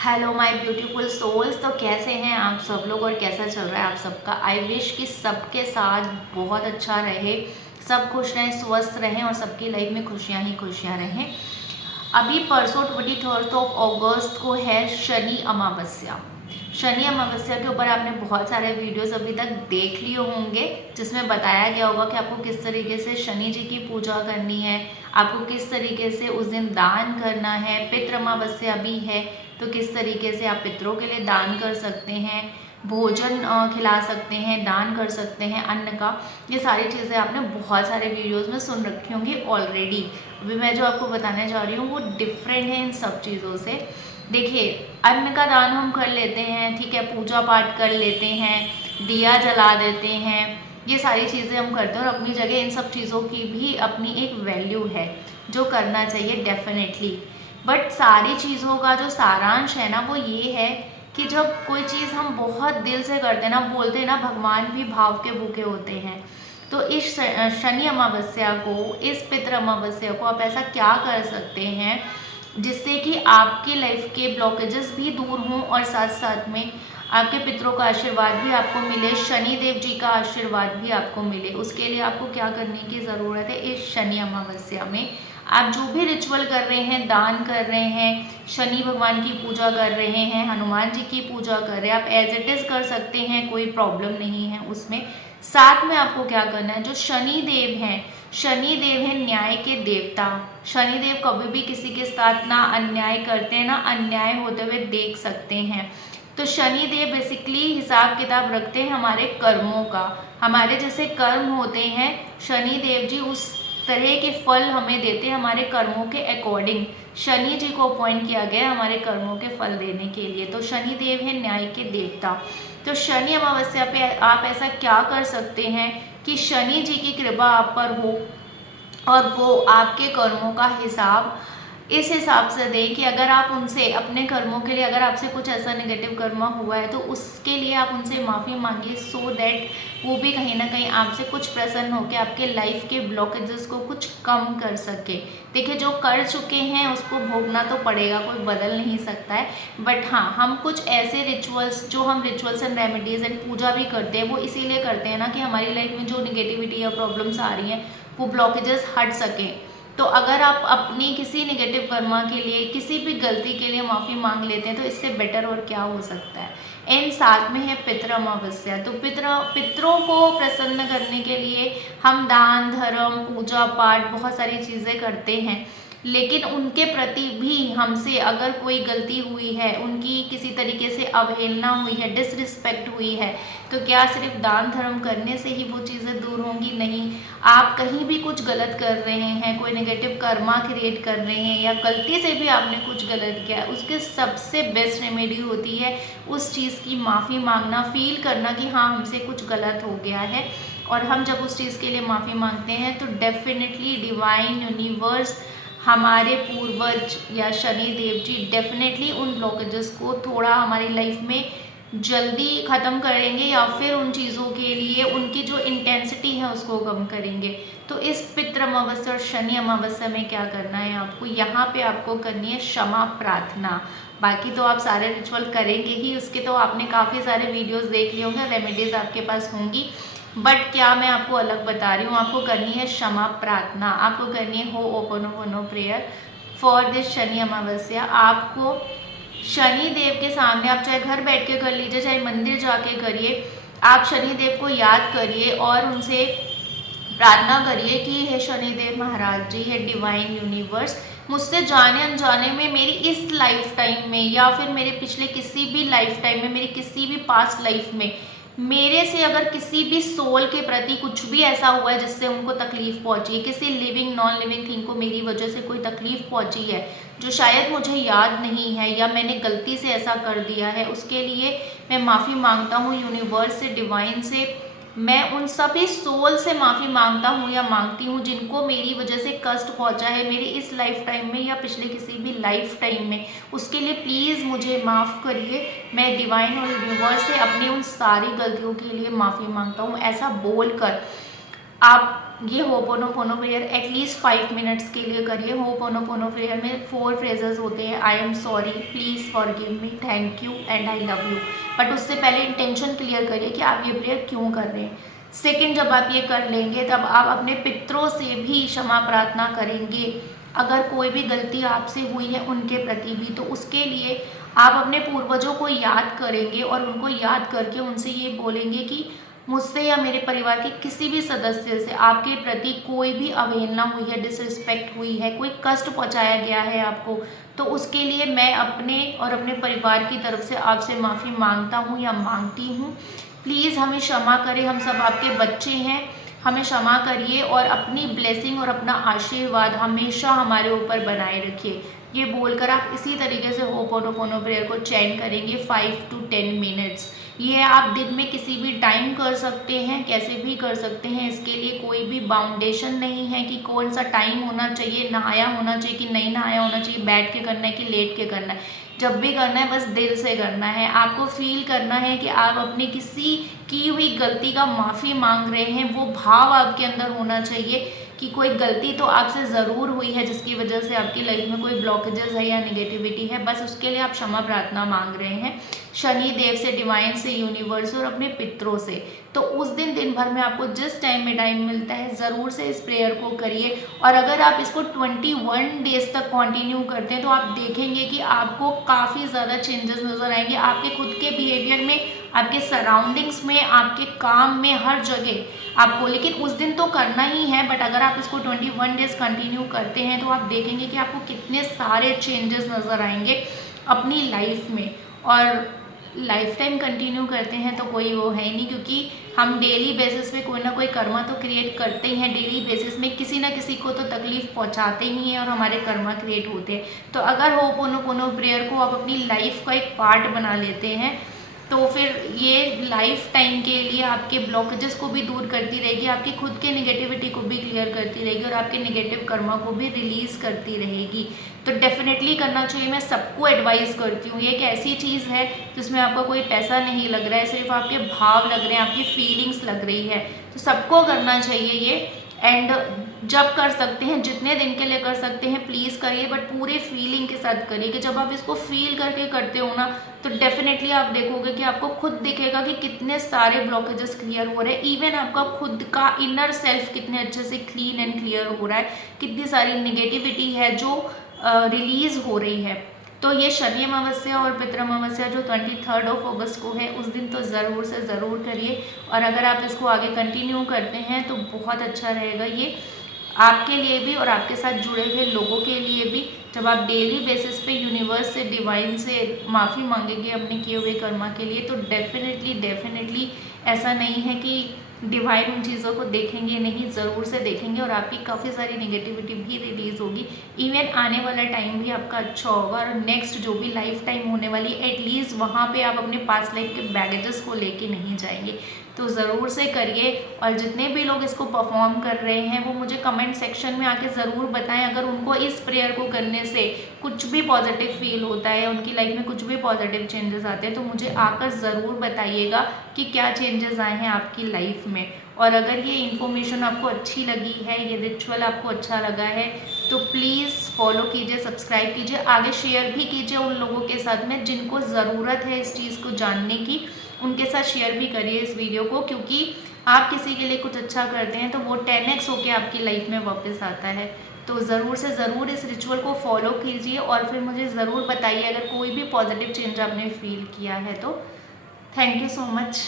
Hello my beautiful souls. तो कैसे हैं आप सब लोग और कैसा चल रहा है आप सबका। आई विश कि सबके साथ बहुत अच्छा रहे, सब खुश रहें, स्वस्थ रहें और सबकी लाइफ में खुशियां ही खुशियां रहें। अभी परसों 23 अगस्त को है शनि अमावस्या। शनि अमावस्या के ऊपर आपने बहुत सारे वीडियोस अभी तक देख लिए होंगे, जिसमें बताया गया होगा कि आपको किस तरीके से शनि जी की पूजा करनी है, आपको किस तरीके से उस दिन दान करना है। पितृ अमावस्या भी है तो किस तरीके से आप पितरों के लिए दान कर सकते हैं, भोजन खिला सकते हैं, दान कर सकते हैं अन्न का। ये सारी चीज़ें आपने बहुत सारे वीडियोस में सुन रखी होंगी ऑलरेडी। अभी मैं जो आपको बताने जा रही हूँ वो डिफरेंट है इन सब चीज़ों से। देखिए, अन्न का दान हम कर लेते हैं, ठीक है, पूजा पाठ कर लेते हैं, दिया जला देते हैं, ये सारी चीज़ें हम करते हैं और अपनी जगह इन सब चीज़ों की भी अपनी एक वैल्यू है जो करना चाहिए डेफिनेटली। बट सारी चीज़ों का जो सारांश है ना वो ये है कि जब कोई चीज़ हम बहुत दिल से करते हैं ना, बोलते हैं ना भगवान भी भाव के भूखे होते हैं। तो इस शनि अमावस्या को, इस पितृ अमावस्या को आप ऐसा क्या कर सकते हैं जिससे कि आपकी लाइफ के ब्लॉकेजेस भी दूर हों और साथ साथ में आपके पितरों का आशीर्वाद भी आपको मिले, शनि देव जी का आशीर्वाद भी आपको मिले। उसके लिए आपको क्या करने की ज़रूरत है, इस शनि अमावस्या में आप जो भी रिचुअल कर रहे हैं, दान कर रहे हैं, शनि भगवान की पूजा कर रहे हैं, हनुमान जी की पूजा कर रहे हैं, आप एज इट इज़ कर सकते हैं, कोई प्रॉब्लम नहीं है उसमें। साथ में आपको क्या करना है, जो शनि देव हैं, शनि देव है न्याय के देवता। शनि देव कभी भी किसी के साथ ना अन्याय करते हैं, ना अन्याय होते हुए देख सकते हैं। तो शनि देव बेसिकली हिसाब किताब रखते हैं हमारे कर्मों का। हमारे जैसे कर्म होते हैं, शनि देव जी उस तरह के फल हमें देते हैं हमारे कर्मों के अकॉर्डिंग। शनि जी को अपॉइंट किया गया हमारे कर्मों के फल देने के लिए। तो शनि देव है न्याय के देवता। तो शनि अमावस्या पे आप ऐसा क्या कर सकते हैं कि शनि जी की कृपा आप पर हो और वो आपके कर्मों का हिसाब इस हिसाब से दें कि अगर आप उनसे अपने कर्मों के लिए, अगर आपसे कुछ ऐसा नेगेटिव कर्म हुआ है तो उसके लिए आप उनसे माफ़ी मांगिए, सो दैट वो भी कहीं ना कहीं आपसे कुछ प्रसन्न होकर आपके लाइफ के ब्लॉकेजेस को कुछ कम कर सके। देखिए, जो कर चुके हैं उसको भोगना तो पड़ेगा, कोई बदल नहीं सकता है। बट हाँ, हम कुछ ऐसे रिचुअल्स, जो हम रिचुअल्स एंड रेमेडीज़ एंड पूजा भी करते हैं, वो इसीलिए करते हैं ना कि हमारी लाइफ में जो निगेटिविटी या प्रॉब्लम्स आ रही हैं वो ब्लॉकेजेस हट सकें। तो अगर आप अपनी किसी नेगेटिव कर्मा के लिए, किसी भी गलती के लिए माफ़ी मांग लेते हैं तो इससे बेटर और क्या हो सकता है। एंड साथ में है पितृ अमावस्या। तो पितरों को प्रसन्न करने के लिए हम दान धर्म पूजा पाठ बहुत सारी चीज़ें करते हैं, लेकिन उनके प्रति भी हमसे अगर कोई गलती हुई है, उनकी किसी तरीके से अवहेलना हुई है, डिसरिस्पेक्ट हुई है, तो क्या सिर्फ दान धर्म करने से ही वो चीज़ें दूर होंगी? नहीं। आप कहीं भी कुछ गलत कर रहे हैं, कोई नेगेटिव कर्मा क्रिएट कर रहे हैं या गलती से भी आपने कुछ गलत किया है, उसके सबसे बेस्ट रेमेडी होती है उस चीज़ की माफ़ी मांगना, फील करना कि हाँ हमसे कुछ गलत हो गया है। और हम जब उस चीज़ के लिए माफ़ी मांगते हैं तो डेफिनेटली डिवाइन यूनिवर्स, हमारे पूर्वज या शनि देव जी डेफिनेटली उन ब्लॉकेजेस को थोड़ा हमारी लाइफ में जल्दी ख़त्म करेंगे या फिर उन चीज़ों के लिए उनकी जो इंटेंसिटी है उसको कम करेंगे। तो इस पितृ अमावस्या और शनि अमावस्या में क्या करना है आपको, यहाँ पे आपको करनी है क्षमा प्रार्थना। बाकी तो आप सारे रिचुअल करेंगे ही, उसके तो आपने काफ़ी सारे वीडियोस देख लिए होंगे, रेमेडीज़ आपके पास होंगी। बट क्या मैं आपको अलग बता रही हूँ, आपको करनी है क्षमा प्रार्थना, आपको करनी है हो ओपनो प्रेयर फॉर दिस शनि अमावस्या। आपको शनि देव के सामने, आप चाहे घर बैठ के कर लीजिए चाहे मंदिर जाके करिए, आप शनि देव को याद करिए और उनसे प्रार्थना करिए कि हे शनिदेव महाराज जी, हे डिवाइन यूनिवर्स, मुझसे जाने अनजाने में मेरी इस लाइफ टाइम में या फिर मेरे पिछले किसी भी लाइफ टाइम में, मेरी किसी भी पास्ट लाइफ में मेरे से अगर किसी भी सोल के प्रति कुछ भी ऐसा हुआ है जिससे उनको तकलीफ पहुंची है, किसी लिविंग नॉन लिविंग थिंग को मेरी वजह से कोई तकलीफ पहुंची है जो शायद मुझे याद नहीं है या मैंने गलती से ऐसा कर दिया है, उसके लिए मैं माफ़ी मांगता हूँ यूनिवर्स से, डिवाइन से। मैं उन सभी सोल से माफ़ी मांगता हूँ या मांगती हूँ जिनको मेरी वजह से कष्ट पहुँचा है मेरी इस लाइफ टाइम में या पिछले किसी भी लाइफ टाइम में, उसके लिए प्लीज़ मुझे माफ़ करिए। मैं डिवाइन और यूनिवर्स से अपनी उन सारी गलतियों के लिए माफ़ी मांगता हूँ। ऐसा बोलकर आप ये होपोनोपोनो प्रेयर एटलीस्ट 5 मिनट्स के लिए करिए। होपोनोपोनो प्रेयर में 4 फ्रेजेस होते हैं, I am sorry, please forgive me, thank you and I love you. But उससे पहले इंटेंशन क्लियर करिए कि आप ये प्रेयर क्यों कर रहे हैं। सेकेंड, जब आप ये कर लेंगे तब आप अपने पितरों से भी क्षमा प्रार्थना करेंगे, अगर कोई भी गलती आपसे हुई है उनके प्रति भी, तो उसके लिए आप अपने पूर्वजों को याद करेंगे और उनको याद करके उनसे ये बोलेंगे कि मुझसे या मेरे परिवार के किसी भी सदस्य से आपके प्रति कोई भी अवहेलना हुई है, डिसरिस्पेक्ट हुई है, कोई कष्ट पहुंचाया गया है आपको, तो उसके लिए मैं अपने और अपने परिवार की तरफ से आपसे माफ़ी मांगता हूं या मांगती हूं। प्लीज़ हमें क्षमा करें, हम सब आपके बच्चे हैं, हमें क्षमा करिए और अपनी ब्लेसिंग और अपना आशीर्वाद हमेशा हमारे ऊपर बनाए रखिए। ये बोलकर आप इसी तरीके से होपोनोपोनो प्रेयर को चैंट करेंगे 5 to 10 मिनट्स। ये आप दिन में किसी भी टाइम कर सकते हैं, कैसे भी कर सकते हैं, इसके लिए कोई भी बाउंडेशन नहीं है कि कौन सा टाइम होना चाहिए, नहाया होना चाहिए कि नहीं नहाया होना चाहिए, बैठ के करना है कि लेट के करना है। जब भी करना है बस दिल से करना है। आपको फील करना है कि आप अपनी किसी की हुई गलती का माफ़ी मांग रहे हैं, वो भाव आपके अंदर होना चाहिए कि कोई गलती तो आपसे ज़रूर हुई है जिसकी वजह से आपकी लाइफ में कोई ब्लॉकेजेस है या नेगेटिविटी है, बस उसके लिए आप क्षमा प्रार्थना मांग रहे हैं शनि देव से, डिवाइन से, यूनिवर्स और अपने पितरों से। तो उस दिन दिन भर में आपको जिस टाइम में टाइम मिलता है ज़रूर से इस प्रेयर को करिए। और अगर आप इसको 21 डेज तक कंटिन्यू करते हैं तो आप देखेंगे कि आपको काफ़ी ज़्यादा चेंजेस नज़र आएंगे आपके खुद के बिहेवियर में, आपके सराउंडिंग्स में, आपके काम में, हर जगह आपको। लेकिन उस दिन तो करना ही है, बट अगर आप इसको 21 डेज कंटिन्यू करते हैं तो आप देखेंगे कि आपको कितने सारे चेंजेस नज़र आएंगे अपनी लाइफ में। और लाइफ टाइम कंटिन्यू करते हैं तो कोई वो है ही नहीं, क्योंकि हम डेली बेसिस पे कोई ना कोई कर्मा तो क्रिएट करते ही हैं। डेली बेसिस में किसी ना किसी को तो तकलीफ पहुंचाते ही हैं और हमारे कर्मा क्रिएट होते हैं। तो अगर होपोनोपोनो प्रेयर को आप अपनी लाइफ का एक पार्ट बना लेते हैं तो फिर ये लाइफ टाइम के लिए आपके ब्लॉकेजेस को भी दूर करती रहेगी, आपकी खुद के नेगेटिविटी को भी क्लियर करती रहेगी और आपके नेगेटिव कर्मा को भी रिलीज़ करती रहेगी। तो डेफिनेटली करना चाहिए, मैं सबको एडवाइस करती हूँ। ये एक ऐसी चीज़ है जिसमें आपका कोई पैसा नहीं लग रहा है, सिर्फ आपके भाव लग रहे हैं, आपकी फीलिंग्स लग रही है, तो सबको करना चाहिए ये। एंड जब कर सकते हैं, जितने दिन के लिए कर सकते हैं प्लीज़ करिए, बट पूरे फीलिंग के साथ करिए कि जब आप इसको फील करके करते हो ना तो डेफिनेटली आप देखोगे कि आपको खुद दिखेगा कि कितने सारे ब्लॉकेजेस क्लियर हो रहे हैं। इवन आपका खुद का इनर सेल्फ कितने अच्छे से क्लीन एंड क्लियर हो रहा है, कितनी सारी निगेटिविटी है जो रिलीज़ हो रही है। तो ये शनि अमावस्या और पितृ अमावस्या जो 23 अगस्त को है उस दिन तो ज़रूर से ज़रूर करिए। और अगर आप इसको आगे कंटिन्यू करते हैं तो बहुत अच्छा रहेगा ये आपके लिए भी और आपके साथ जुड़े हुए लोगों के लिए भी। जब आप डेली बेसिस पे यूनिवर्स से, डिवाइन से माफ़ी मांगेंगे अपने किए हुए कर्मा के लिए, तो डेफिनेटली ऐसा नहीं है कि डिवाइन उन चीज़ों को देखेंगे नहीं, ज़रूर से देखेंगे और आपकी काफ़ी सारी नेगेटिविटी भी रिलीज़ होगी। इवन आने वाला टाइम भी आपका अच्छा होगा और नेक्स्ट जो भी लाइफ टाइम होने वाली एटलीस्ट वहाँ पे आप अपने पास्ट लाइफ के बैगेजेस को लेके नहीं जाएंगे। तो ज़रूर से करिए। और जितने भी लोग इसको परफॉर्म कर रहे हैं वो मुझे कमेंट सेक्शन में आके ज़रूर बताएं, अगर उनको इस प्रेयर को करने से कुछ भी पॉजिटिव फील होता है, उनकी लाइफ में कुछ भी पॉजिटिव चेंजेस आते हैं, तो मुझे आकर ज़रूर बताइएगा कि क्या चेंजेस आए हैं आपकी लाइफ में। और अगर ये इन्फॉर्मेशन आपको अच्छी लगी है, ये रिचुअल आपको अच्छा लगा है, तो प्लीज़ फॉलो कीजिए, सब्सक्राइब कीजिए, आगे शेयर भी कीजिए उन लोगों के साथ में जिनको ज़रूरत है इस चीज़ को जानने की। उनके साथ शेयर भी करिए इस वीडियो को, क्योंकि आप किसी के लिए कुछ अच्छा करते हैं तो वो 10x होके आपकी लाइफ में वापस आता है। तो ज़रूर से ज़रूर इस रिचुअल को फॉलो कीजिए और फिर मुझे ज़रूर बताइए अगर कोई भी पॉजिटिव चेंज आपने फील किया है तो। Thank you so much.